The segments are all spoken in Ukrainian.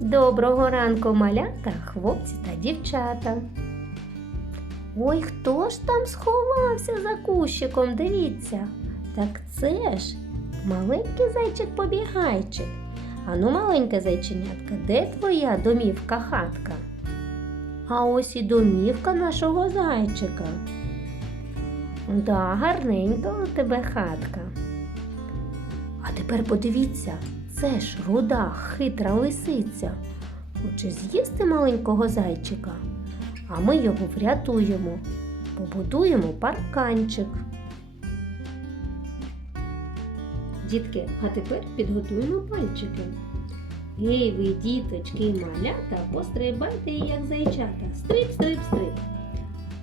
Доброго ранку, малята, хлопці та дівчата. Ой, хто ж там сховався за кущиком? Дивіться. Так це ж маленький зайчик-побігайчик. Ану, маленьке зайченятка, де твоя домівка хатка? А ось і домівка нашого зайчика. Да, гарненька у тебе хатка. А тепер подивіться, це ж руда, хитра лисиця. Хоче з'їсти маленького зайчика, а ми його врятуємо, побудуємо парканчик. Дітки, а тепер підготуємо пальчики. Гей, ви, діточки малята, пострибайте, як зайчата. Стрип, стрип, стрип.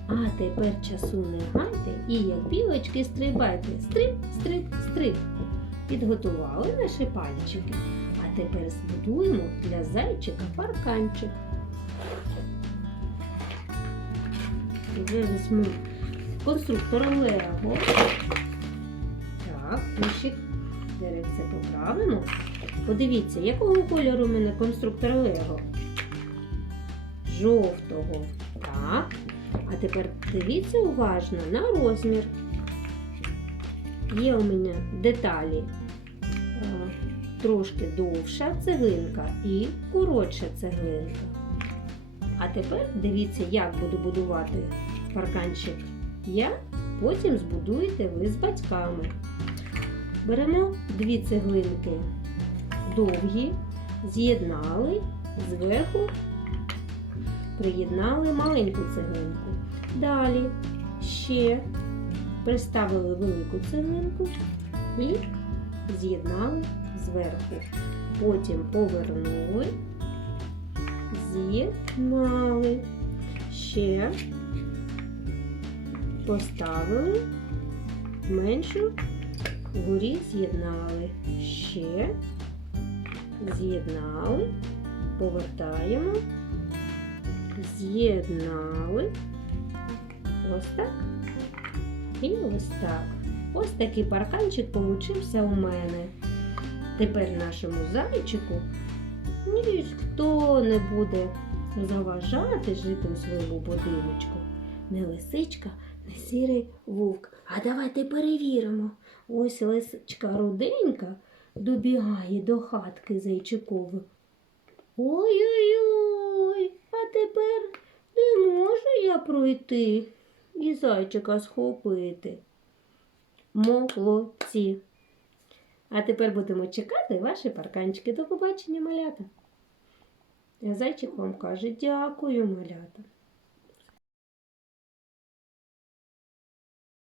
А тепер часу не гайте і як білочки стрибайте. Стрип, стрип, стрип. Підготували наші пальчики. А тепер збудуємо для зайчика парканчик. Вже візьму конструктора Лего. Так, кущик деревце поправимо. Подивіться, якого кольору у мене конструктор Лего? Жовтого. Так. А тепер дивіться уважно на розмір. Є у мене деталі е, трошки довша цеглинка і коротша цеглинка. А тепер дивіться, як буду будувати парканчик я, потім збудуєте ви з батьками. Беремо дві цеглинки довгі, з'єднали зверху, приєднали маленьку цеглинку. Далі ще приставили велику цеглинку і з'єднали зверху. Потім повернули, з'єднали, ще поставили меншу вгорі з'єднали, ще з'єднали, повертаємо, з'єднали. Ось так. І ось так. Ось такий парканчик получився у мене. Тепер нашому зайчику ніхто не буде заважати жити у своєму будиночку. Не лисичка, не сірий вовк. А давайте перевіримо. Ось лисичка руденька добігає до хатки зайчикової. Ой-ой-ой, а тепер не можу я пройти і зайчика схопити. Молодці. А тепер будемо чекати ваші парканчики. До побачення, малята. Зайчик вам каже дякую, малята.